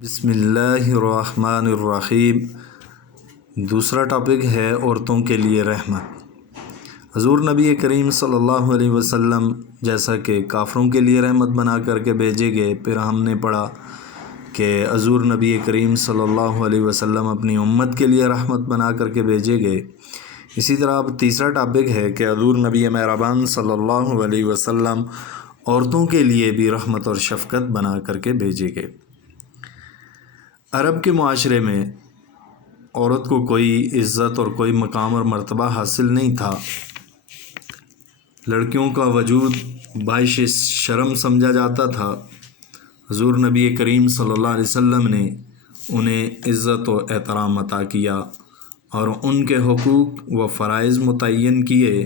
بسم اللہ الرحمن الرحیم۔ دوسرا ٹاپک ہے عورتوں کے لیے رحمت۔ حضور نبی کریم صلی اللہ علیہ وسلم جیسا کہ کافروں کے لیے رحمت بنا کر کے بھیجے گئے، پھر ہم نے پڑھا کہ حضور نبی کریم صلی اللہ علیہ وسلم اپنی امت کے لیے رحمت بنا کر کے بھیجے گئے۔ اسی طرح اب تیسرا ٹاپک ہے کہ حضور نبی مہربان صلی اللہ علیہ وسلم عورتوں کے لیے بھی رحمت اور شفقت بنا کر کے بھیجے گئے۔ عرب کے معاشرے میں عورت کو کوئی عزت اور کوئی مقام اور مرتبہ حاصل نہیں تھا۔ لڑکیوں کا وجود باعث شرم سمجھا جاتا تھا۔ حضور نبی کریم صلی اللہ علیہ وسلم نے انہیں عزت و احترام عطا کیا اور ان کے حقوق و فرائض متعین کیے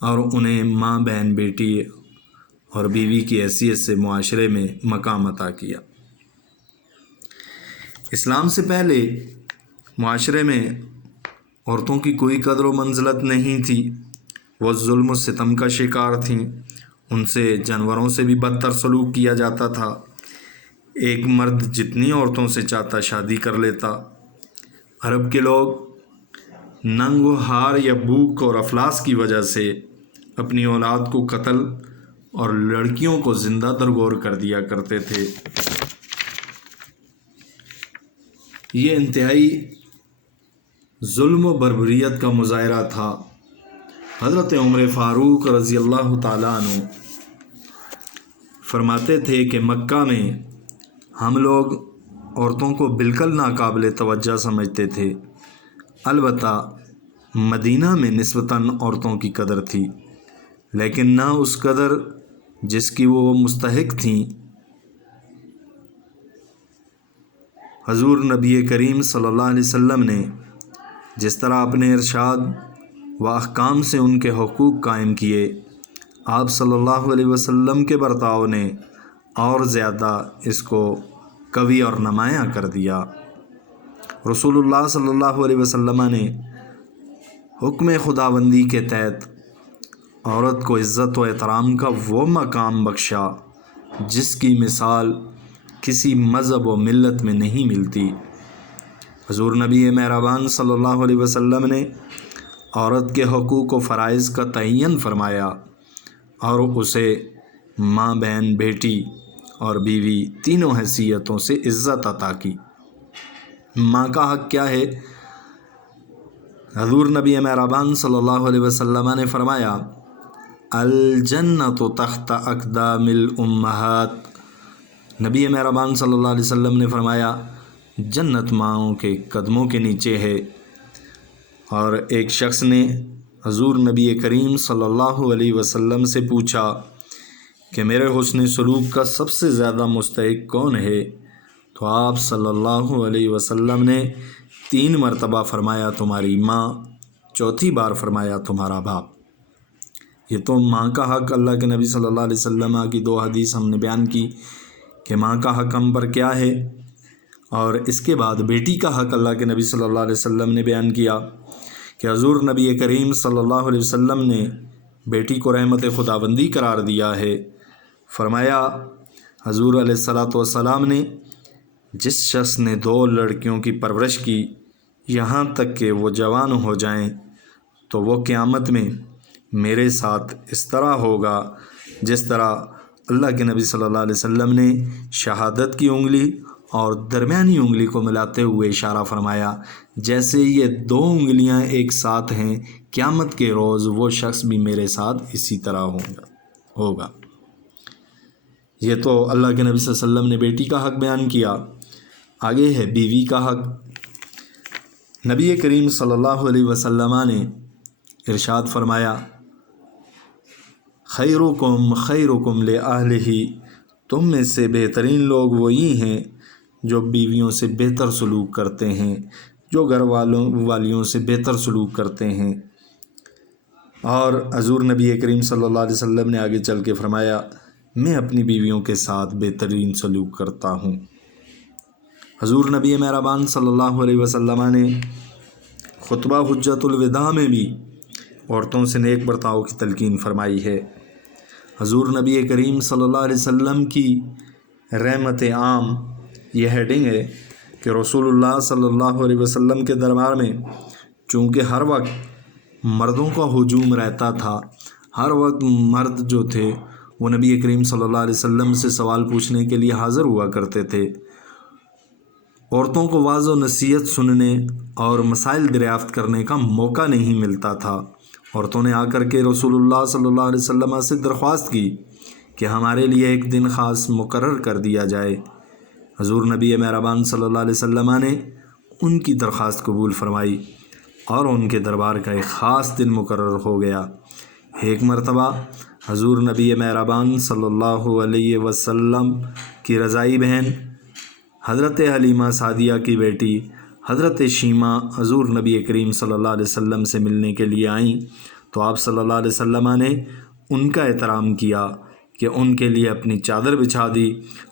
اور انہیں ماں، بہن، بیٹی اور بیوی کی حیثیت سے معاشرے میں مقام عطا کیا۔ اسلام سے پہلے معاشرے میں عورتوں کی کوئی قدر و منزلت نہیں تھی۔ وہ ظلم و ستم کا شکار تھیں۔ ان سے جانوروں سے بھی بدتر سلوک کیا جاتا تھا۔ ایک مرد جتنی عورتوں سے چاہتا شادی کر لیتا۔ عرب کے لوگ ننگ و ہار یا بھوک اور افلاس کی وجہ سے اپنی اولاد کو قتل اور لڑکیوں کو زندہ درگور کر دیا کرتے تھے۔ یہ انتہائی ظلم و بربریت کا مظاہرہ تھا۔ حضرت عمر فاروق رضی اللہ تعالیٰ عنہ فرماتے تھے کہ مکہ میں ہم لوگ عورتوں کو بالکل ناقابل توجہ سمجھتے تھے، البتہ مدینہ میں نسبتاً عورتوں کی قدر تھی، لیکن نہ اس قدر جس کی وہ مستحق تھیں۔ حضور نبی کریم صلی اللہ علیہ وسلم نے جس طرح اپنے ارشاد و احکام سے ان کے حقوق قائم کیے، آپ صلی اللہ علیہ وسلم کے برتاؤ نے اور زیادہ اس کو قوی اور نمایاں کر دیا۔ رسول اللہ صلی اللہ علیہ وسلم نے حکم خداوندی کے تحت عورت کو عزت و احترام کا وہ مقام بخشا جس کی مثال کسی مذہب و ملت میں نہیں ملتی۔ حضور نبی مہربان صلی اللہ علیہ وسلم نے عورت کے حقوق و فرائض کا تعین فرمایا اور اسے ماں، بہن، بیٹی اور بیوی تینوں حیثیتوں سے عزت عطا کی۔ ماں کا حق کیا ہے؟ حضور نبی مہربان صلی اللہ علیہ وسلم نے فرمایا، الجنۃ تحت اقدام الامہات۔ نبی مہربان صلی اللہ علیہ وسلم نے فرمایا، جنت ماؤں کے قدموں کے نیچے ہے۔ اور ایک شخص نے حضور نبی کریم صلی اللہ علیہ وسلم سے پوچھا کہ میرے حسن سلوک کا سب سے زیادہ مستحق کون ہے؟ تو آپ صلی اللہ علیہ وسلم نے 3 مرتبہ فرمایا تمہاری ماں، چوتھی بار فرمایا تمہارا باپ۔ یہ تو ماں کا حق اللہ کے نبی صلی اللہ علیہ وسلم کی 2 حدیث ہم نے بیان کی کہ ماں کا حق ہم پر کیا ہے، اور اس کے بعد بیٹی کا حق اللہ کے نبی صلی اللہ علیہ وسلم نے بیان کیا کہ حضور نبی کریم صلی اللہ علیہ وسلم نے بیٹی کو رحمت خداوندی قرار دیا ہے۔ فرمایا حضور علیہ الصلوۃ والسلام نے، جس شخص نے 2 لڑکیوں کی پرورش کی یہاں تک کہ وہ جوان ہو جائیں تو وہ قیامت میں میرے ساتھ اس طرح ہوگا جس طرح اللہ کے نبی صلی اللہ علیہ وسلم نے شہادت کی انگلی اور درمیانی انگلی کو ملاتے ہوئے اشارہ فرمایا، جیسے یہ 2 انگلیاں ایک ساتھ ہیں، قیامت کے روز وہ شخص بھی میرے ساتھ اسی طرح ہوگا۔ یہ تو اللہ کے نبی صلی اللہ علیہ وسلم نے بیٹی کا حق بیان کیا۔ آگے ہے بیوی کا حق۔ نبی کریم صلی اللہ علیہ وسلم نے ارشاد فرمایا، خیرکم خیرکم لأہلہ، تم میں سے بہترین لوگ وہی ہیں جو بیویوں سے بہتر سلوک کرتے ہیں، جو گھر والیوں سے بہتر سلوک کرتے ہیں۔ اور حضور نبی کریم صلی اللہ علیہ وسلم نے آگے چل کے فرمایا، میں اپنی بیویوں کے ساتھ بہترین سلوک کرتا ہوں۔ حضور نبی مہربان صلی اللہ علیہ وسلم نے خطبہ حجۃ الوداع میں بھی عورتوں سے نیک برتاؤ کی تلقین فرمائی ہے۔ حضور نبی کریم صلی اللہ علیہ وسلم کی رحمت عام یہ ہیڈنگ ہے کہ رسول اللہ صلی اللہ علیہ وسلم کے دربار میں چونکہ ہر وقت مردوں کا ہجوم رہتا تھا، ہر وقت مرد جو تھے وہ نبی کریم صلی اللہ علیہ وسلم سے سوال پوچھنے کے لیے حاضر ہوا کرتے تھے، عورتوں کو واعظ و نصیحت سننے اور مسائل دریافت کرنے کا موقع نہیں ملتا تھا۔ عورتوں نے آ کر کے رسول اللہ صلی اللہ علیہ وسلم سے درخواست کی کہ ہمارے لیے ایک دن خاص مقرر کر دیا جائے۔ حضور نبی مہربان صلی اللہ علیہ وسلم نے ان کی درخواست قبول فرمائی اور ان کے دربار کا ایک خاص دن مقرر ہو گیا۔ ایک مرتبہ حضور نبی مہربان صلی اللہ علیہ وسلم کی رضائی بہن حضرت حلیمہ سعدیہ کی بیٹی حضرت شیمہ حضور نبی کریم صلی اللہ علیہ وسلم سے ملنے کے لیے آئیں تو آپ صلی اللہ علیہ وسلم نے ان کا احترام کیا کہ ان کے لیے اپنی چادر بچھا دی،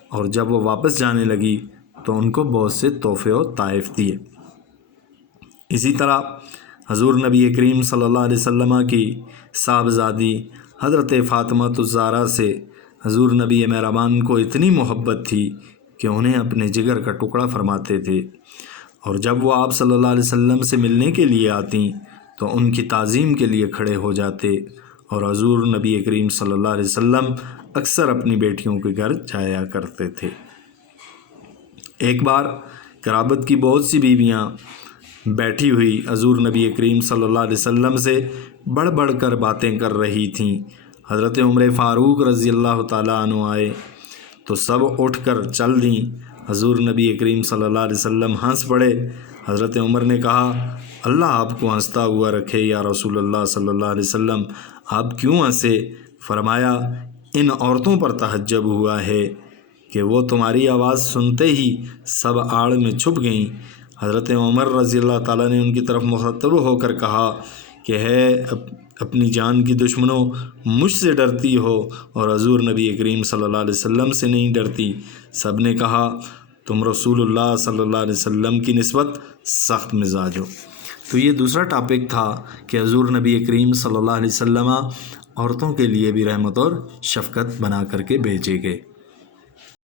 اور جب وہ واپس جانے لگی تو ان کو بہت سے تحفے و تحائف دیے۔ اسی طرح حضور نبی کریم صلی اللہ علیہ وسلم کی صاحبزادی حضرت فاطمہ الزہرا سے حضور نبی مہربان کو اتنی محبت تھی کہ انہیں اپنے جگر کا ٹکڑا فرماتے تھے، اور جب وہ آپ صلی اللہ علیہ وسلم سے ملنے کے لیے آتیں تو ان کی تعظیم کے لیے کھڑے ہو جاتے، اور حضور نبی کریم صلی اللہ علیہ وسلم اکثر اپنی بیٹیوں کے گھر جایا کرتے تھے۔ ایک بار قرابت کی بہت سی بیویاں بیٹھی ہوئی حضور نبی کریم صلی اللہ علیہ وسلم سے بڑھ بڑھ کر باتیں کر رہی تھیں۔ حضرت عمر فاروق رضی اللہ تعالیٰ عنہ آئے تو سب اٹھ کر چل دیں۔ حضور نبی کریم صلی اللہ علیہ وسلم ہنس پڑے۔ حضرت عمر نے کہا، اللہ آپ کو ہنستا ہوا رکھے یا رسول اللہ صلی اللہ علیہ وسلم، آپ کیوں ہنسے؟ فرمایا، ان عورتوں پر تعجب ہوا ہے کہ وہ تمہاری آواز سنتے ہی سب آڑ میں چھپ گئیں۔ حضرت عمر رضی اللہ تعالیٰ نے ان کی طرف مخاطب ہو کر کہا کہ ہے اپنی جان کی دشمنوں، مجھ سے ڈرتی ہو اور حضور نبی کریم صلی اللہ علیہ وسلم سے نہیں ڈرتی۔ سب نے کہا، تم رسول اللہ صلی اللہ علیہ وسلم کی نسبت سخت مزاج ہو۔ تو یہ دوسرا ٹاپک تھا کہ حضور نبی کریم صلی اللہ علیہ وسلم عورتوں کے لیے بھی رحمت اور شفقت بنا کر کے بھیجے گئے۔